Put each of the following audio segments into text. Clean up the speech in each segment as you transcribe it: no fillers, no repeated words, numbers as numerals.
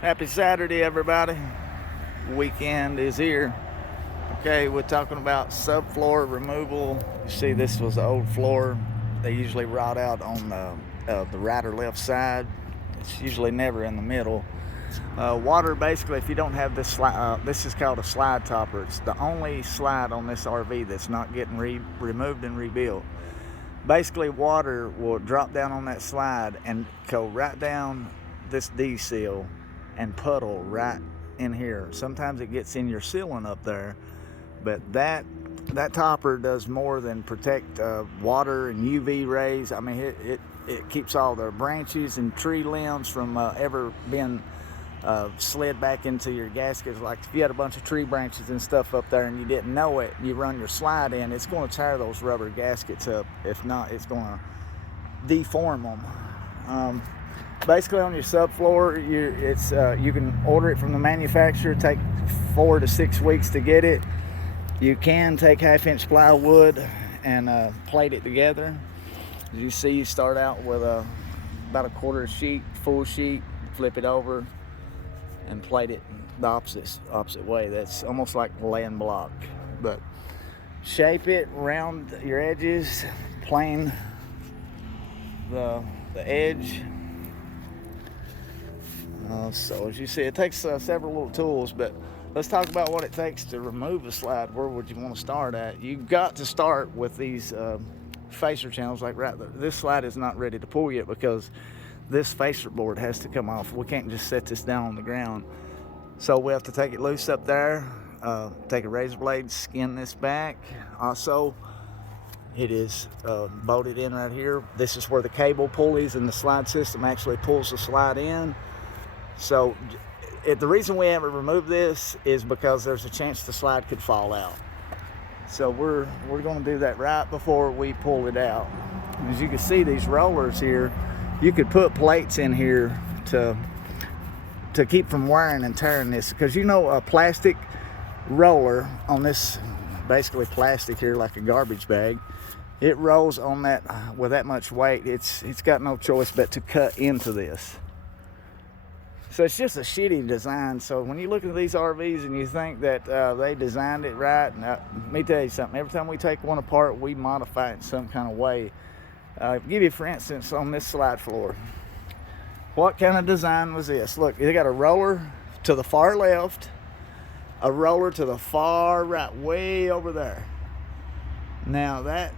Happy Saturday, everybody. Weekend is here. Okay, we're talking about subfloor removal. You see, this was the old floor. They usually rot out on the right or left side. It's usually never in the middle. Water, basically, if you don't have this slide, this is called a slide topper. It's the only slide on this RV that's not getting removed and rebuilt. Basically, water will drop down on that slide and go right down this D seal and puddle right in here. Sometimes it gets in your ceiling up there, but that topper does more than protect water and UV rays. I mean, it keeps all the branches and tree limbs from ever being slid back into your gaskets. Like if you had a bunch of tree branches and stuff up there and you didn't know it, you run your slide in, it's going to tear those rubber gaskets up. If not, it's going to deform them. Basically, on your subfloor, you can order it from the manufacturer. Take 4 to 6 weeks to get it. You can take 1/2-inch plywood and plate it together. As you see, you start out with about a quarter sheet, full sheet, flip it over, and plate it the opposite way. That's almost like laying block. But shape it, round your edges, plane the edge. So as you see, it takes several little tools, but let's talk about what it takes to remove a slide. Where would you want to start at? You've got to start with these facer channels like right there. This slide is not ready to pull yet because this facer board has to come off. We can't just set this down on the ground. So we have to take it loose up there, take a razor blade, skin this back. Also, it is bolted in right here. This is where the cable pulleys and the slide system actually pulls the slide in. So the reason we haven't removed this is because there's a chance the slide could fall out. So we're going to do that right before we pull it out. As you can see, these rollers here, you could put plates in here to keep from wearing and tearing this, because you know a plastic roller on this, basically plastic here like a garbage bag, it rolls on that with that much weight. It's got no choice but to cut into this. So it's just a shitty design. So when you look at these RVs and you think that they designed it right, let me tell you something. Every time we take one apart, we modify it in some kind of way. Give you, for instance, on this slide floor. What kind of design was this? Look, they got a roller to the far left, a roller to the far right, way over there. Now that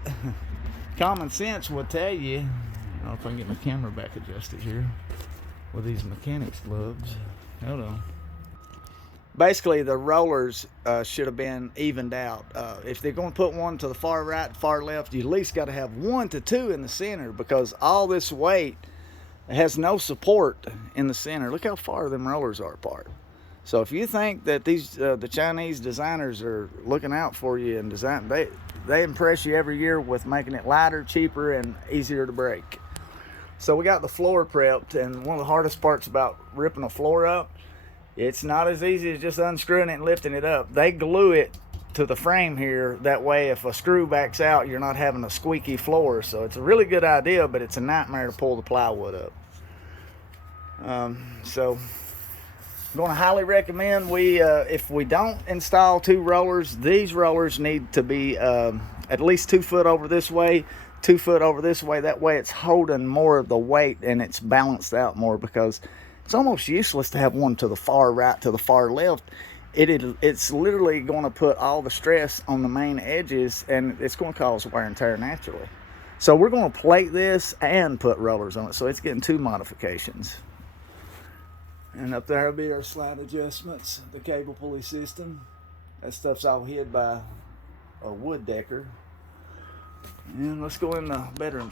common sense would tell you, I don't know if I can get my camera back adjusted here with these mechanics gloves. Hold on. Basically, the rollers should have been evened out. If they're going to put one to the far right, far left, you at least got to have 1 to 2 in the center, because all this weight has no support in the center. Look how far them rollers are apart. So if you think that these the Chinese designers are looking out for you and design, they impress you every year with making it lighter, cheaper, and easier to break. So we got the floor prepped, and one of the hardest parts about ripping a floor up, it's not as easy as just unscrewing it and lifting it up. They glue it to the frame here. That way, if a screw backs out, you're not having a squeaky floor. So it's a really good idea, but it's a nightmare to pull the plywood up. So I'm going to highly recommend if we don't install 2 rollers, these rollers need to be at least 2 foot over this way, 2 foot over this way. That way it's holding more of the weight and it's balanced out more, because it's almost useless to have one to the far right, to the far left. It's literally going to put all the stress on the main edges, and it's going to cause wear and tear naturally. So we're going to plate this and put rollers on it, so it's getting 2 modifications. And up there will be our slide adjustments, the cable pulley system. That stuff's all hid by a wood decker. And let's go in the bedroom.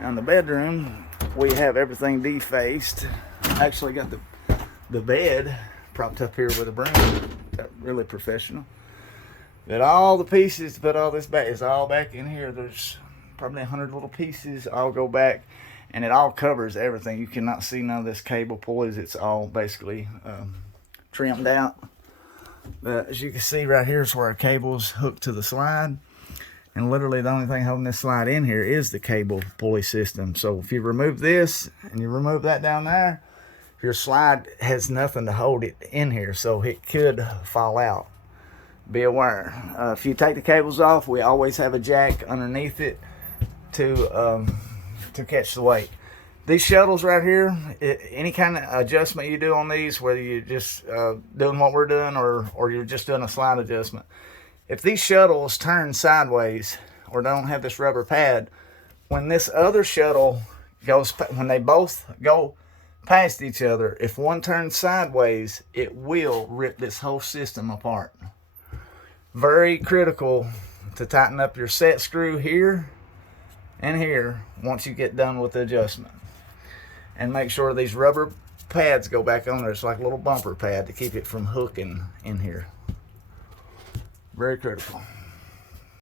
Now in the bedroom, we have everything defaced. I actually got the bed propped up here with a broom. Got really professional. But all the pieces to put all this back is all back in here. There's probably 100 little pieces. All go back, and it all covers everything. You cannot see none of this cable pulleys. It's all basically trimmed out. But as you can see right here is where our cable's hooked to the slide. And literally the only thing holding this slide in here is the cable pulley system. So if you remove this and you remove that down there, your slide has nothing to hold it in here, so it could fall out. Be aware. If you take the cables off, we always have a jack underneath it to catch the weight. These shuttles right here, any kind of adjustment you do on these, whether you're just doing what we're doing or you're just doing a slide adjustment, if these shuttles turn sideways or don't have this rubber pad, when this other shuttle goes, when they both go past each other, if one turns sideways, it will rip this whole system apart. Very critical to tighten up your set screw here and here once you get done with the adjustment. And make sure these rubber pads go back on there. It's like a little bumper pad to keep it from hooking in here. Very critical.